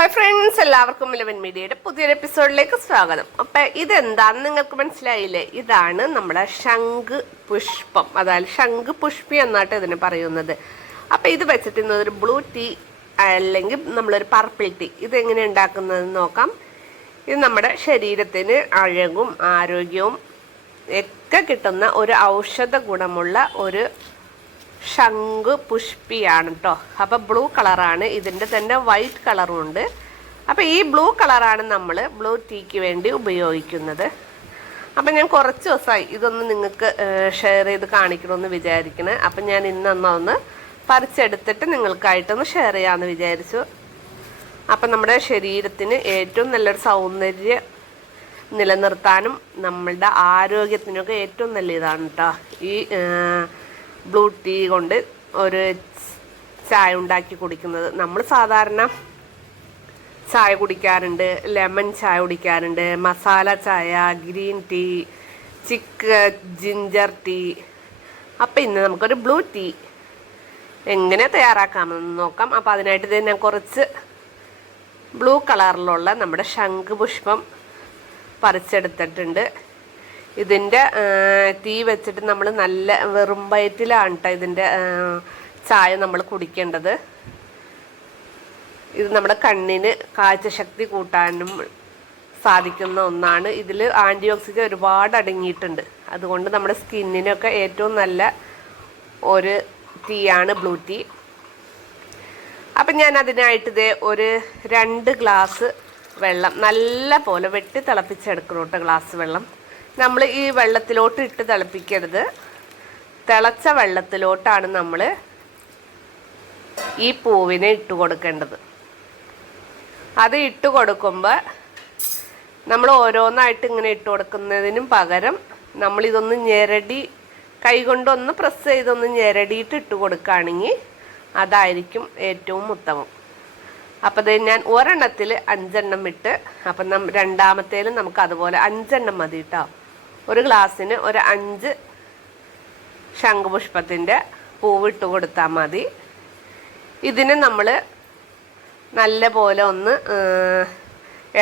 Hi friends എല്ലാവർക്കും Eleven മീഡിയയുടെ പുതിയൊരു എപ്പിസോഡിലേക്ക് സ്വാഗതം. അപ്പം ഇതെന്താന്ന് നിങ്ങൾക്ക് മനസ്സിലായില്ലേ? ഇതാണ് നമ്മുടെ ശംഖ് പുഷ്പം. അതായത് ശംഖ് പുഷ്പി എന്നാട്ട് ഇതിനെ പറയുന്നത്. അപ്പം ഇത് വെച്ചിട്ട് ഇന്നൊരു ബ്ലൂ ടീ അല്ലെങ്കിൽ നമ്മളൊരു പർപ്പിൾ ടീ ഇതെങ്ങനെ ഉണ്ടാക്കുന്നതെന്ന് നോക്കാം. ഇത് നമ്മുടെ ശരീരത്തിന് അഴകും ആരോഗ്യവും ഒക്കെ കിട്ടുന്ന ഒരു ഔഷധ ഗുണമുള്ള ഒരു ശംഖ് പുഷ്പിയാണ് കേട്ടോ അപ്പോൾ ബ്ലൂ കളറാണ്. ഇതിന്റെ തന്നെ വൈറ്റ് കളറും ഉണ്ട്. അപ്പോൾ ഈ ബ്ലൂ കളറാണ് നമ്മൾ ബ്ലൂ ടീക്ക് വേണ്ടി ഉപയോഗിക്കുന്നത്. അപ്പം ഞാൻ കുറച്ച് ദിവസമായി ഇതൊന്ന് നിങ്ങൾക്ക് ഷെയർ ചെയ്ത് കാണിക്കണമെന്ന് വിചാരിക്കണേ. അപ്പം ഞാൻ ഇന്നൊന്ന് ഒന്ന് പറിച്ചെടുത്തിട്ട് നിങ്ങൾക്കായിട്ടൊന്ന് ഷെയർ ചെയ്യാമെന്ന് വിചാരിച്ചു. അപ്പം നമ്മുടെ ശരീരത്തിന് ഏറ്റവും നല്ലൊരു സൗന്ദര്യം നിലനിർത്താനും നമ്മളുടെ ആരോഗ്യത്തിനൊക്കെ ഏറ്റവും നല്ല ഇതാണ് കേട്ടോ ഈ ബ്ലൂ ടീ കൊണ്ട് ഒരു ചായ ഉണ്ടാക്കി കുടിക്കുന്നത്. നമ്മൾ സാധാരണ ചായ കുടിക്കാറുണ്ട് ലെമൺ ചായ കുടിക്കാറുണ്ട് മസാല ചായ ഗ്രീൻ ടീ ചിക്ക് ജിഞ്ചർ ടീ അപ്പം ഇന്ന് നമുക്കൊരു ബ്ലൂ ടീ എങ്ങനെ തയ്യാറാക്കാമെന്ന് നോക്കാം. അപ്പോൾ അതിനായിട്ട് ഞാൻ കുറച്ച് ബ്ലൂ കളറിലുള്ള നമ്മുടെ ശംഖുപുഷ്പം പറിച്ചെടുത്തിട്ടുണ്ട്. ഇതിന്റെ തീ വെച്ചിട്ട് നമ്മൾ നല്ല വെറും വയറ്റിലാണ് കേട്ടോ ഇതിന്റെ ചായ നമ്മൾ കുടിക്കേണ്ടത്. ഇത് നമ്മുടെ കണ്ണിന് കാഴ്ചശക്തി കൂട്ടാനും സാധിക്കുന്ന ഒന്നാണ്. ഇതിൽ ആന്റി ഓക്സിജൻ ഒരുപാട് അടങ്ങിയിട്ടുണ്ട്. അതുകൊണ്ട് നമ്മുടെ സ്കിന്നിനൊക്കെ ഏറ്റവും നല്ല ഒരു ടീയാണ് ബ്ലൂ ടീ. അപ്പം ഞാൻ അതിനായിട്ട് ഇതേ ഒരു രണ്ട് ഗ്ലാസ് വെള്ളം നല്ല പോലെ വെട്ടി തിളപ്പിച്ചെടുക്കണം കേട്ടോ ഗ്ലാസ് വെള്ളം. നമ്മൾ ഈ വെള്ളത്തിലോട്ട് ഇട്ട് തിളപ്പിക്കരുത്. തിളച്ച വെള്ളത്തിലോട്ടാണ് നമ്മൾ ഈ പൂവിനെ ഇട്ട് കൊടുക്കേണ്ടത്. അത് ഇട്ട് കൊടുക്കുമ്പോൾ നമ്മൾ ഓരോന്നായിട്ട് ഇങ്ങനെ ഇട്ട് കൊടുക്കുന്നതിനും പകരം നമ്മളിതൊന്ന് ഞെരടി കൈകൊണ്ടൊന്ന് പ്രസ് ചെയ്തൊന്ന് ഞെരടിയിട്ട് ഇട്ട് കൊടുക്കുകയാണെങ്കിൽ അതായിരിക്കും ഏറ്റവും ഉത്തമം. അപ്പോൾ ഇത് ഞാൻ ഒരെണ്ണത്തിൽ അഞ്ചെണ്ണം ഇട്ട് അപ്പം നം രണ്ടാമത്തേലും നമുക്ക് അതുപോലെ അഞ്ചെണ്ണം മതി കേട്ടോ ഒരു ഗ്ലാസ്സിന് ഒരു അഞ്ച് ശംഖുപുഷ്പത്തിന്റെ പൂവിട്ട് കൊടുത്താൽ മതി. ഇതിന് നമ്മൾ നല്ല പോലെ ഒന്ന്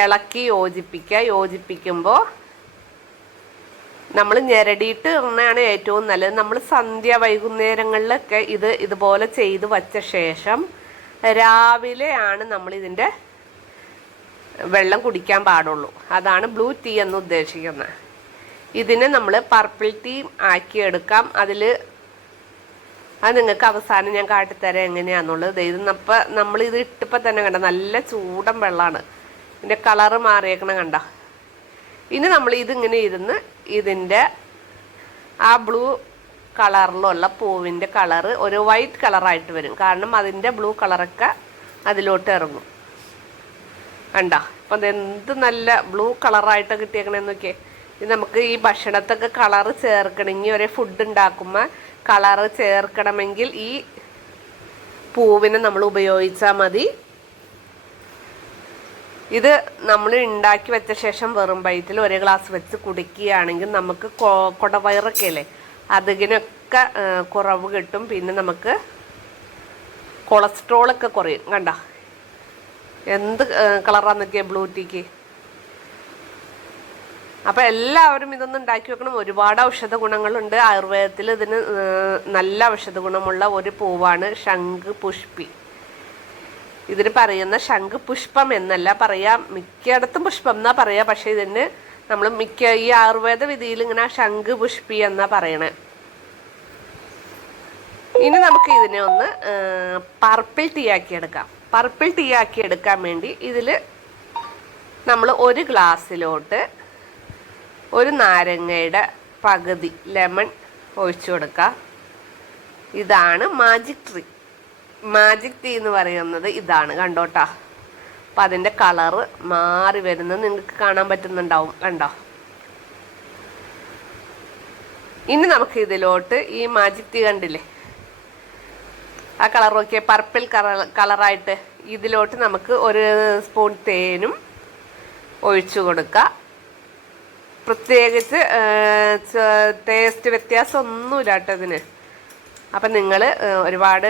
ഇളക്കി യോജിപ്പിക്കുക. യോജിപ്പിക്കുമ്പോൾ നമ്മൾ ഞെരടിയിട്ട് ഇടുന്നതാണ് ഏറ്റവും നല്ലത്. നമ്മൾ സന്ധ്യ വൈകുന്നേരങ്ങളിലൊക്കെ ഇത് ഇതുപോലെ ചെയ്ത് വച്ച ശേഷം രാവിലെയാണ് നമ്മൾ ഇതിന്റെ വെള്ളം കുടിക്കാൻ പാടുള്ളൂ. അതാണ് ബ്ലൂ ടീ എന്ന് ഉദ്ദേശിക്കുന്നത്. ഇതിനെ നമ്മൾ പർപ്പിൾ ടീ ആക്കിയെടുക്കാം. അതിൽ അത് നിങ്ങൾക്ക് അവസാനം ഞാൻ കാട്ടിത്തരാം എങ്ങനെയാണെന്നുള്ളത് ഇത് അപ്പം നമ്മൾ ഇത് ഇട്ടപ്പോൾ തന്നെ കണ്ട നല്ല ചൂടൻ വെള്ളമാണ് ഇതിന്റെ കളറ് മാറിയേക്കണം കണ്ട? ഇനി നമ്മൾ ഇതിങ്ങനെ ഇരുന്ന് ഇതിന്റെ ആ ബ്ലൂ കളറിലുള്ള പൂവിന്റെ കളറ് ഒരു വൈറ്റ് കളറായിട്ട് വരും. കാരണം അതിന്റെ ബ്ലൂ കളറൊക്കെ അതിലോട്ട് ഇറങ്ങും. കണ്ട? അപ്പം അതെന്ത് നല്ല ബ്ലൂ കളറായിട്ട് കിട്ടിയേക്കണേന്ന് നോക്കിയേ. നമുക്ക് ഈ ഭക്ഷണത്തൊക്കെ കളറ് ചേർക്കണമെങ്കിൽ ഒരേ ഫുഡ് ഉണ്ടാക്കുമ്പോൾ കളറ് ചേർക്കണമെങ്കിൽ ഈ പൂവിനെ നമ്മൾ ഉപയോഗിച്ചാൽ മതി. ഇത് നമ്മൾ ഉണ്ടാക്കി വെച്ച ശേഷം വെറും വയറ്റിൽ ഒരു ഗ്ലാസ് വെച്ച് കുടിക്കുകയാണെങ്കിൽ നമുക്ക് കൊടവയറൊക്കെ അല്ലേ അതിനൊക്കെ കുറവ് കിട്ടും. പിന്നെ നമുക്ക് കൊളസ്ട്രോളൊക്കെ കുറയും. കണ്ട? എന്ത് കളറാന്നൊക്കെയാണ് ബ്ലൂ ടീക്ക് അപ്പം എല്ലാവരും ഇതൊന്നും ഉണ്ടാക്കി വെക്കണം. ഒരുപാട് ഔഷധ ഗുണങ്ങളുണ്ട്. ആയുർവേദത്തിൽ ഇതിന് നല്ല ഔഷധ ഗുണമുള്ള ഒരു പൂവാണ് ശംഖ് പുഷ്പി. ഇതിന് പറയുന്ന ശംഖ് പുഷ്പം എന്നല്ല പറയാം മിക്കയിടത്തും പുഷ്പം എന്നാ പറയാ പക്ഷെ ഇതിന് നമ്മൾ മിക്ക ഈ ആയുർവേദ വിധിയിൽ ഇങ്ങനെ ശംഖ് പുഷ്പി എന്നാ പറയണേ. ഇനി നമുക്ക് ഇതിനെ ഒന്ന് പർപ്പിൾ ടീ ആക്കി എടുക്കാം. പർപ്പിൾ ടീ ആക്കി എടുക്കാൻ വേണ്ടി ഇതിൽ നമ്മൾ ഒരു ഗ്ലാസ്സിലോട്ട് ഒരു നാരങ്ങയുടെ പകുതി ലെമൺ ഒഴിച്ചു കൊടുക്കുക ഇതാണ് മാജിക് ട്രീ മാജിക് ടീ എന്ന് പറയുന്നത് ഇതാണ് കണ്ടോട്ടാ. അപ്പം അതിന്റെ കളറ് മാറി വരുന്നത് നിങ്ങൾക്ക് കാണാൻ പറ്റുന്നുണ്ടാവും കണ്ടോ? ഇനി നമുക്ക് ഇതിലോട്ട് ഈ മാജിക് ടീ കണ്ടില്ലേ? ആ കളർ നോക്കിയ പർപ്പിൾ കളർ കളറായിട്ട് ഇതിലോട്ട് നമുക്ക് ഒരു സ്പൂൺ തേനും ഒഴിച്ചു കൊടുക്കുക പ്രത്യേകിച്ച് ടേസ്റ്റ് വ്യത്യാസമൊന്നുമില്ല കേട്ടോ ഇതിന്. അപ്പം നിങ്ങൾ ഒരുപാട്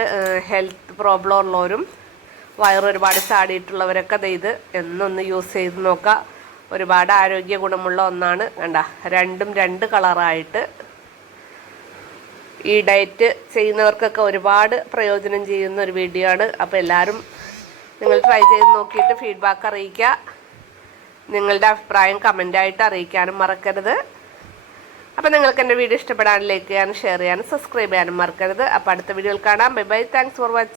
ഹെൽത്ത് പ്രോബ്ലം ഉള്ളവരും വയറ് ഒരുപാട് ചാടിയിട്ടുള്ളവരൊക്കെ അത് ഇത് എന്നൊന്ന് യൂസ് ചെയ്ത് നോക്കുക. ഒരുപാട് ആരോഗ്യ ഗുണമുള്ള ഒന്നാണ്. കണ്ട രണ്ടും രണ്ട് കളറായിട്ട് ഈ ഡയറ്റ് ചെയ്യുന്നവർക്കൊക്കെ ഒരുപാട് പ്രയോജനം ചെയ്യുന്ന ഒരു വീഡിയോ ആണ്. അപ്പോൾ എല്ലാവരും നിങ്ങൾ ട്രൈ ചെയ്ത് നോക്കിയിട്ട് ഫീഡ്ബാക്ക് അറിയിക്കുക. നിങ്ങളുടെ അഭിപ്രായം കമന്റായിട്ട് അറിയിക്കാനും മറക്കരുത്. അപ്പോൾ നിങ്ങൾക്ക് എന്റെ വീഡിയോ ഇഷ്ടപ്പെടാൻ ലൈക്ക് ചെയ്യാനും ഷെയർ ചെയ്യാനും സബ്സ്ക്രൈബ് ചെയ്യാനും മറക്കരുത്. അപ്പോൾ അടുത്ത വീഡിയോയിൽ കാണാം. Bye bye thanks for watching